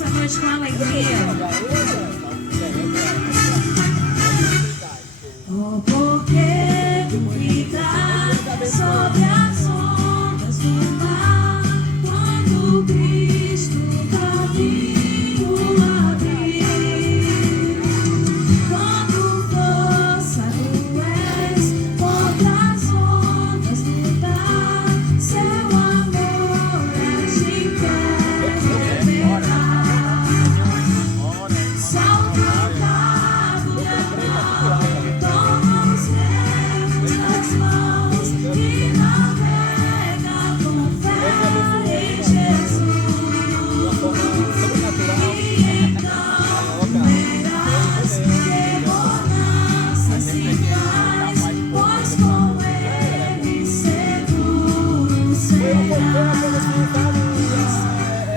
essa noite com alegria. Oh, porque duvidar sobre as ondas do mar, quando Cristo caminho abrir, quando força tu és contra as ondas lutar, seu amor a te quer revelar. Salta o cabo da nau, toma os remos nas mãos e navega com fé em Jesus. E então verás que bonança se faz, pois com ele seguro serás.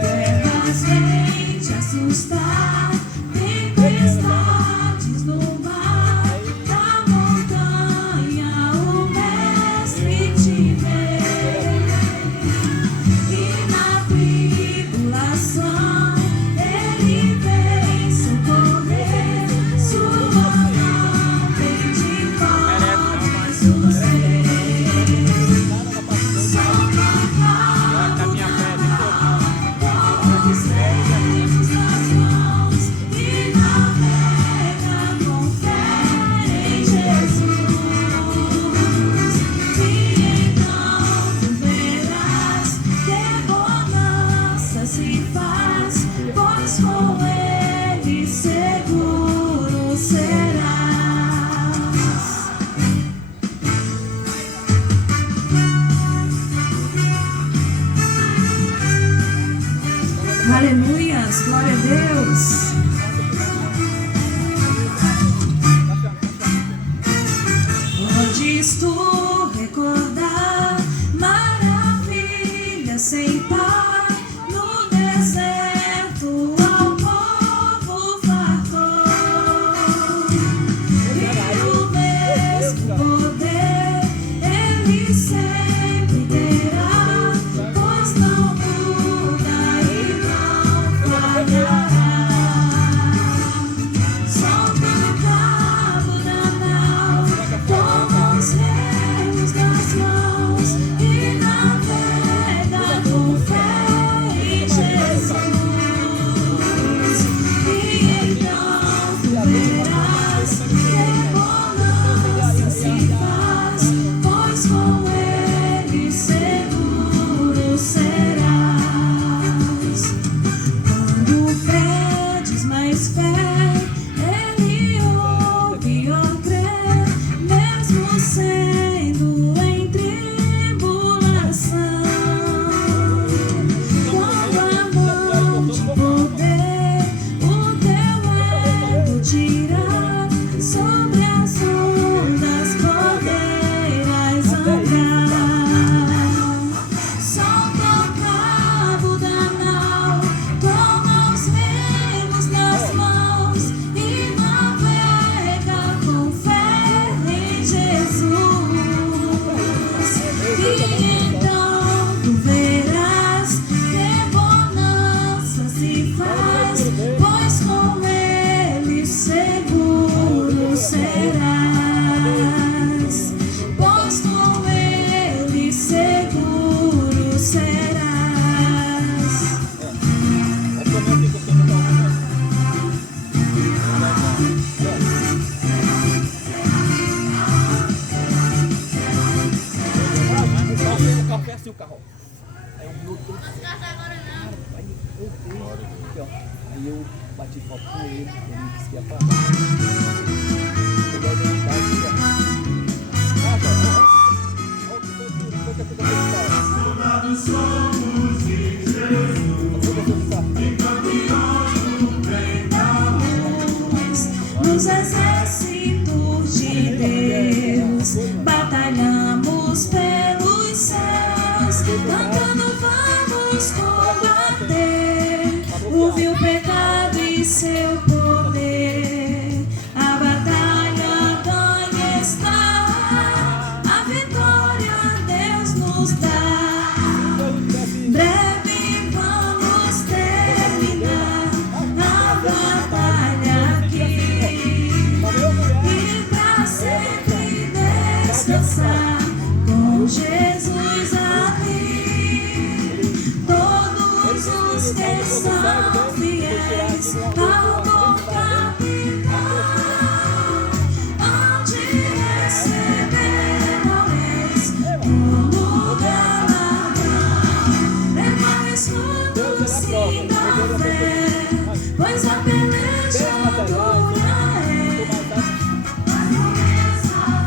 Guerras vêm te assustar, tempestades no mar, da montanha o mestre te vê. E na tribulação ele vem socorrer, sua mão vem de paz suster. Solta o cabo da nau, toma os remos nas mãos e navega com fé em Jesus. E então tu verás que bonança se faz, pois com ele seguro serás. Aleluias, glória a Deus. Podes tu recordar maravilhas sem par, no deserto ao povo fartou. E o mesmo poder ele sempre terá, pois não muda e não falhará. Solta o cabo da nau, toma os remos nas mãos e navega com fé em Jesus. E então tu verás que bonança se faz, pois com ele seguro serás. Quando pedes mais fé, ele ouve ou crê, mesmo sendo em tribulação. Quando a mão de poder o teu ego tirar, sobre as ondas poderás andar. Solta o cabo da nau, toma os remos nas mãos e navega com fé em Jesus. E então tu verás que bonança se faz, pois com ele seguro serás. Pois com ele seguro serás. O carro é assim, o carro. É um Bluetooth. Aí, meu Deus, aqui, ó. Aí eu bati foto com ele, ele disse que ia falar. Peguei a identidade aqui, ó. Ah, cara, olha o que foi que aconteceu. Somos de Jesus, encaminhando bem da luz, Nos exércitos de Deus, batalhamos pelos céus, cantando vamos combater o vil pecado e seu poder. A batalha ganha está, a vitória Deus nos dá. Breve vamos terminar são fiéis ao bom capitão, onde receberam eles como galardão. Levai-os frutos sim da fé, pois a peleja dura é.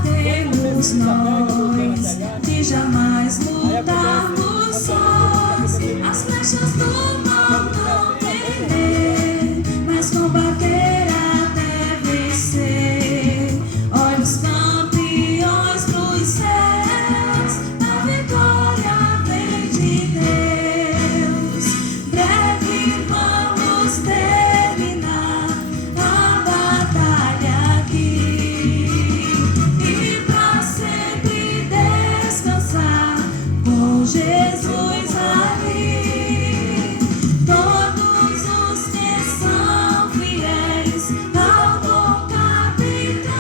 Temos nós de jamais lutarmos sós, as flechas do mal não temer, mas combater até vencer. Olha os campeões dos céus, a vitória vem de Deus. Breve vamos terminar a batalha aqui e pra sempre descansar com Jesus ali. Todos os que são fiéis ao bom capitão,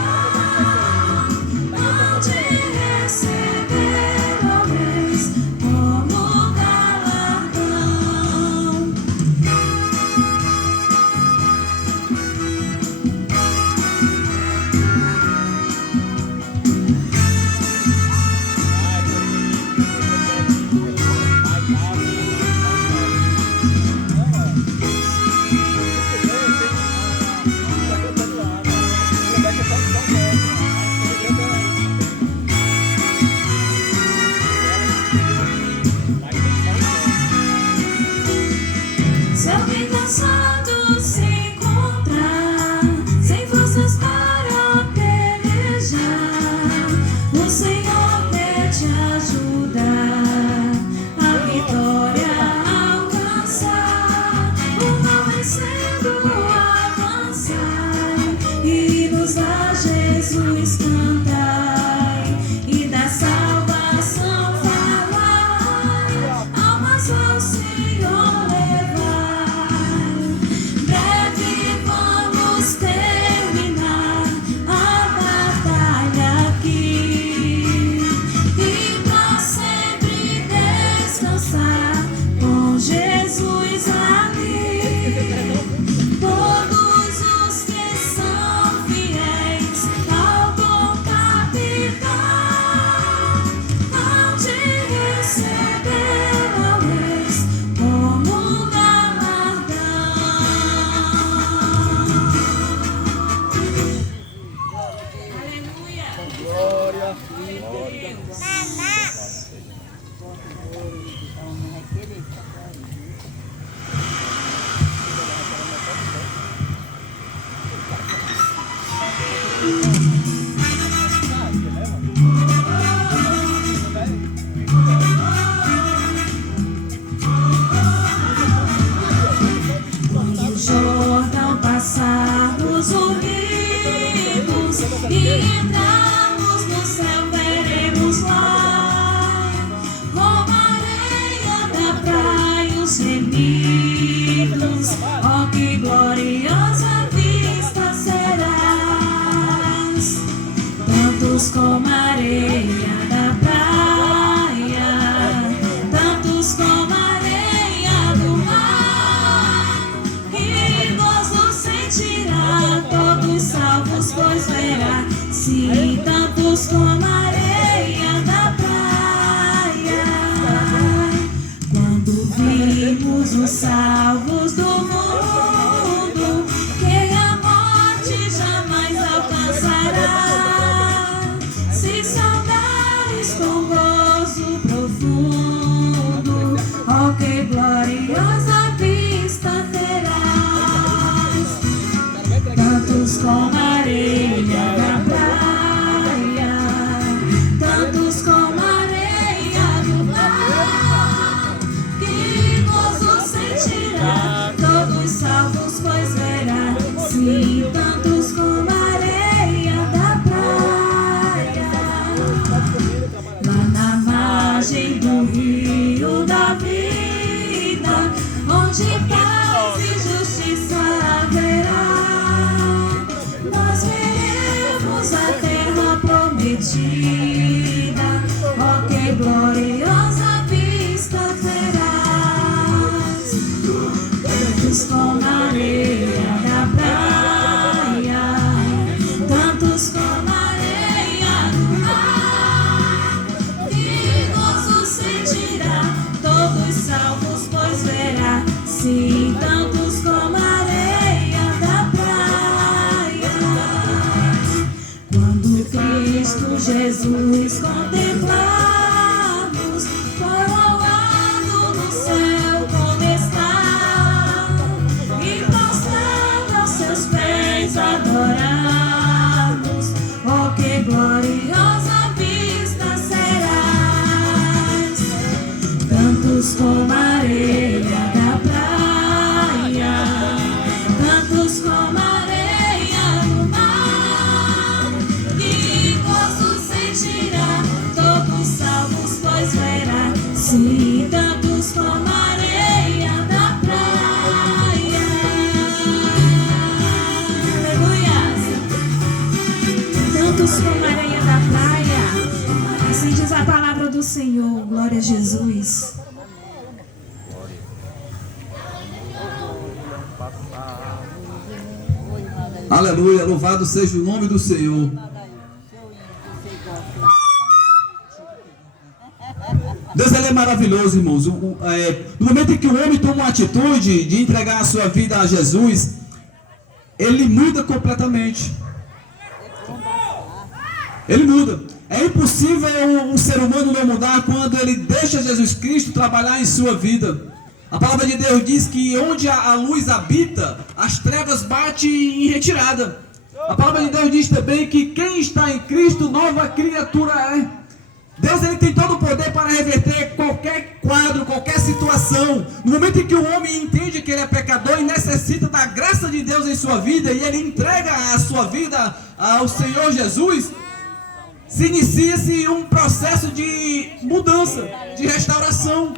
onde receberam eles como galardão. Se alguém cansado se encontrar, sem forças para pelejar, o Senhor quer te ajudar a vitória a alcançar. O mal vencendo avançar e nos a Jesus cantar e da salvação falar, almas ao Senhor levar. Breve vamos terminar a batalha aqui e pra sempre descansar com Jesus ali. Todos os que são fiéis ao bom capitão, onde receberam eles como galardão. Aleluia! Glória. Deus. Quando o Jordão passarmos o rio e entrarmos no céu, veremos lá como a areia da praia os remidos. Oh, que gloriosa vista serás, tantos como a areia da praia, tantos como a areia do mar. Que gozo sentirá, todos salvos pois verá, sim, tantos como a areia da praia. Quando vimos os salvos do mundo, que a morte jamais alcançará, se saudares com gozo profundo, oh, que gloriosa vista terás, tantos como a areia da praia, tantos como a areia do mar. Que gozo sentirá, todos salvos pois verá, sim, tantos como a areia da praia. Lá na margem do rio da vida, onde paz e justiça haverá, nós veremos a terra prometida. Oh, que gloriosa vista terás, tantos sim, tantos como a areia da praia. Quando Cristo Jesus contemplamos, foi ao lado no céu como está, e prostrado aos seus pés adoramos. Oh, que gloriosa vista serás, tantos como a areia da praia, tantos como a areia do mar, e gozo sentirá todos salvos, pois verá, sim, tantos como a areia da praia. Aleluias. Tantos como a areia da praia, assim diz a palavra do Senhor. Glória a Jesus. Aleluia, louvado seja o nome do Senhor. Deus, ele é maravilhoso, irmãos. No momento em que o homem toma uma atitude de entregar a sua vida a Jesus, ele muda completamente. Ele muda. É impossível um ser humano não mudar quando ele deixa Jesus Cristo trabalhar em sua vida. A palavra de Deus diz que onde a luz habita, as trevas batem em retirada. A palavra de Deus diz também que quem está em Cristo, nova criatura é. Deus, ele tem todo o poder para reverter qualquer quadro, qualquer situação. No momento em que o homem entende que ele é pecador e necessita da graça de Deus em sua vida, e ele entrega a sua vida ao Senhor Jesus, se inicia-se um processo de mudança, de restauração.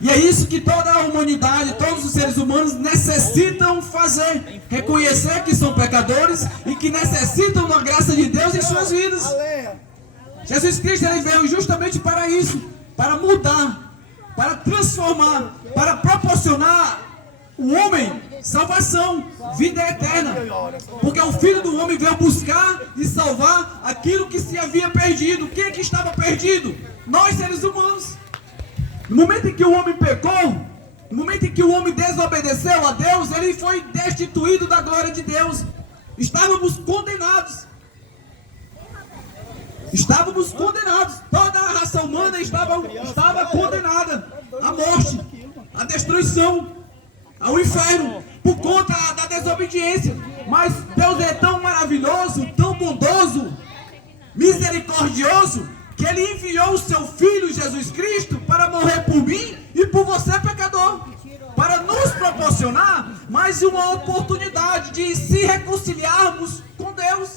E é isso que toda a humanidade, todos os seres humanos necessitam fazer. Reconhecer que são pecadores e que necessitam da graça de Deus em suas vidas. Jesus Cristo, ele veio justamente para isso, para mudar, para transformar, para proporcionar ao homem salvação, vida eterna. Porque o Filho do Homem veio buscar e salvar aquilo que se havia perdido. Quem é que estava perdido? Nós, seres humanos. No momento em que o homem pecou, no momento em que o homem desobedeceu a Deus, ele foi destituído da glória de Deus. Estávamos condenados. Estávamos condenados. Toda a raça humana estava condenada à morte, à destruição, ao inferno, por conta da desobediência. Mas Deus é tão maravilhoso, tão bondoso, misericordioso, que ele enviou o seu Filho Jesus Cristo para morrer por mim e por você, pecador, para nos proporcionar mais uma oportunidade de se reconciliarmos com Deus.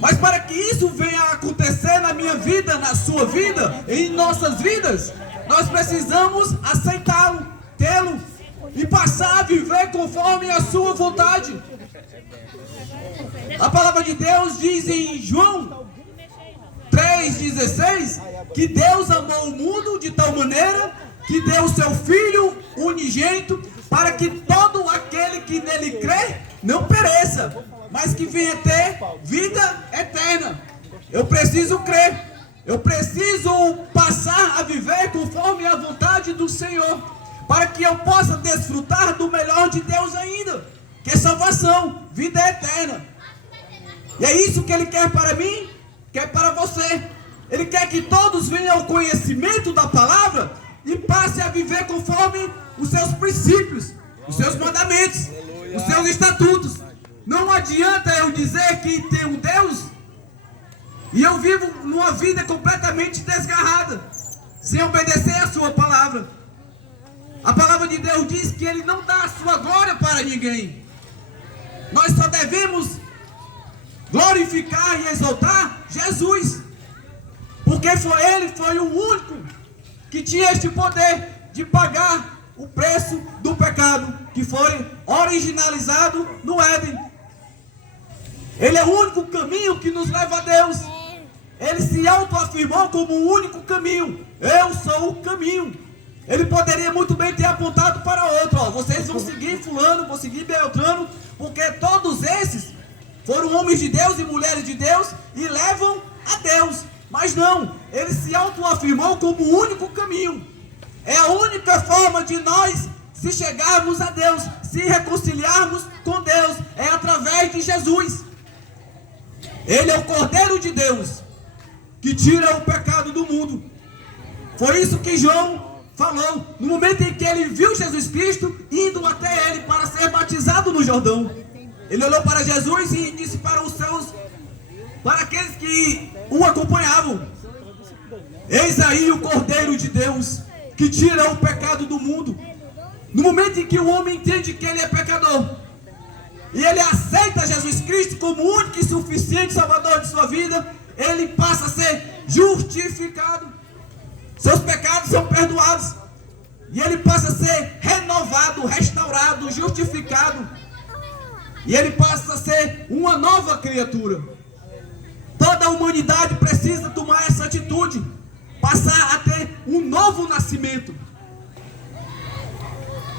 Mas para que isso venha a acontecer na minha vida, na sua vida, em nossas vidas, nós precisamos aceitá-lo, tê-lo e passar a viver conforme a sua vontade. A palavra de Deus diz em João 3,16 que Deus amou o mundo de tal maneira que deu o seu Filho unigênito para que todo aquele que nele crê não pereça, mas que venha ter vida eterna. Eu preciso crer, eu preciso passar a viver conforme a vontade do Senhor, para que eu possa desfrutar do melhor de Deus ainda, que é salvação, vida eterna. E é isso que Ele quer para mim, quer para você. Ele quer que todos venham ao conhecimento da palavra e passem a viver conforme os seus princípios, os seus mandamentos, os seus estatutos. Não adianta eu dizer que tem um Deus e eu vivo numa vida completamente desgarrada, sem obedecer a sua palavra. A palavra de Deus diz que Ele não dá a sua glória para ninguém. Nós só devemos glorificar e exaltar Jesus, porque Ele foi o único que tinha este poder de pagar o preço do pecado que foi originalizado no Éden. Ele é o único caminho que nos leva a Deus. Ele se autoafirmou como o único caminho. Eu sou o caminho. Ele poderia muito bem ter apontado para outro. Vocês vão seguir fulano, vão seguir Beltrano, porque todos esses foram homens de Deus e mulheres de Deus e levam a Deus. Mas não, ele se autoafirmou como o único caminho. É a única forma de nós se chegarmos a Deus, se reconciliarmos com Deus, é através de Jesus. Ele é o Cordeiro de Deus, que tira o pecado do mundo. Foi isso que João falou, no momento em que ele viu Jesus Cristo indo até ele para ser batizado no Jordão. Ele olhou para Jesus e disse para aqueles que o acompanhavam: eis aí o Cordeiro de Deus, que tira o pecado do mundo. No momento em que o homem entende que ele é pecador, e ele aceita Jesus Cristo como o único e suficiente Salvador de sua vida, ele passa a ser justificado. Seus pecados são perdoados. E ele passa a ser renovado, restaurado, justificado. E ele passa a ser uma nova criatura. Toda a humanidade precisa tomar essa atitude, passar a ter um novo nascimento.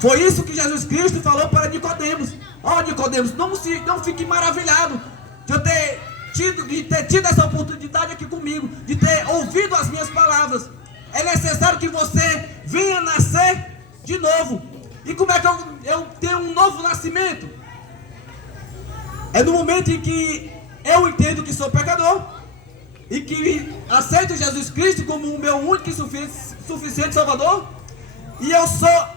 Foi isso que Jesus Cristo falou para Nicodemos. Ó, Nicodemos, não fique maravilhado de eu ter tido essa oportunidade aqui comigo, de ter ouvido as minhas palavras. É necessário que você venha nascer de novo. E como é que eu tenho um novo nascimento? É no momento em que eu entendo que sou pecador e que aceito Jesus Cristo como o meu único e suficiente Salvador, e eu sou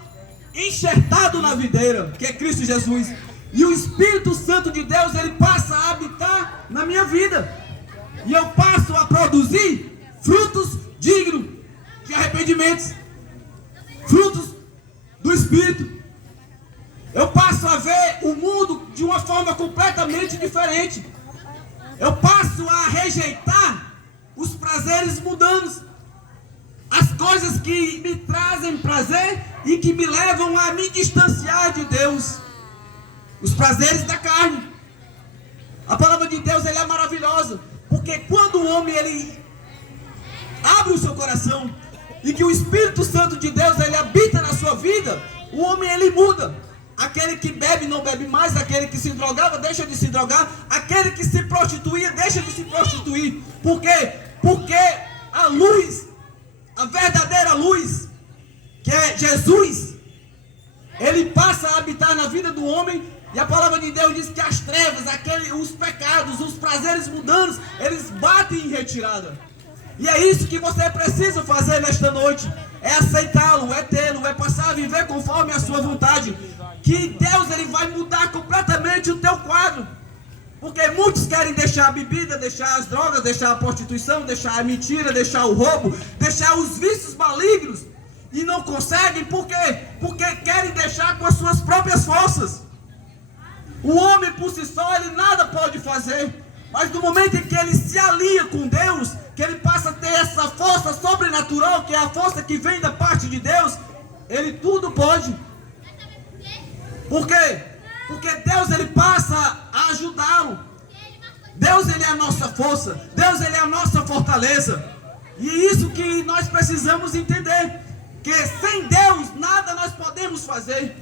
enxertado na videira, que é Cristo Jesus, e o Espírito Santo de Deus, ele passa a habitar na minha vida, e eu passo a produzir frutos dignos de arrependimentos, frutos do Espírito. Eu passo a ver o mundo de uma forma completamente diferente. Eu passo a rejeitar os prazeres mundanos, as coisas que me trazem prazer e que me levam a me distanciar de Deus, os prazeres da carne. A palavra de Deus, ela é maravilhosa, porque quando o homem ele abre o seu coração e que o Espírito Santo de Deus ele habita na sua vida, o homem ele muda. Aquele que bebe não bebe mais, aquele que se drogava deixa de se drogar, aquele que se prostituía deixa de se prostituir. Por quê? Porque a luz, a verdadeira luz, que é Jesus, ele passa a habitar na vida do homem. E a palavra de Deus diz que as trevas, os pecados, os prazeres mundanos, eles batem em retirada. E é isso que você precisa fazer nesta noite, é aceitá-lo, é tê-lo, é passar a viver conforme a sua vontade, que Deus ele vai mudar completamente o teu quadro. Porque muitos querem deixar a bebida, deixar as drogas, deixar a prostituição, deixar a mentira, deixar o roubo, deixar os vícios malignos, e não conseguem. Por quê? Porque querem deixar com as suas próprias forças. O homem por si só, ele nada pode fazer, mas no momento em que ele se alia com Deus, que ele passa a ter essa força sobrenatural, que é a força que vem da parte de Deus, ele tudo pode. Por quê? Porque Deus ele passa a ajudá-lo. Deus ele é a nossa força, Deus ele é a nossa fortaleza. E é isso que nós precisamos entender, que sem Deus nada nós podemos fazer.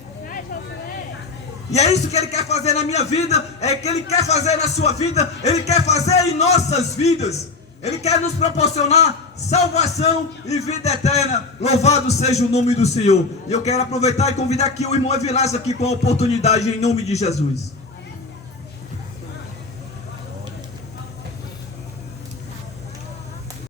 E é isso que Ele quer fazer na minha vida, é que Ele quer fazer na sua vida, Ele quer fazer em nossas vidas. Ele quer nos proporcionar salvação e vida eterna. Louvado seja o nome do Senhor. E eu quero aproveitar e convidar aqui o irmão Evilás aqui com a oportunidade em nome de Jesus.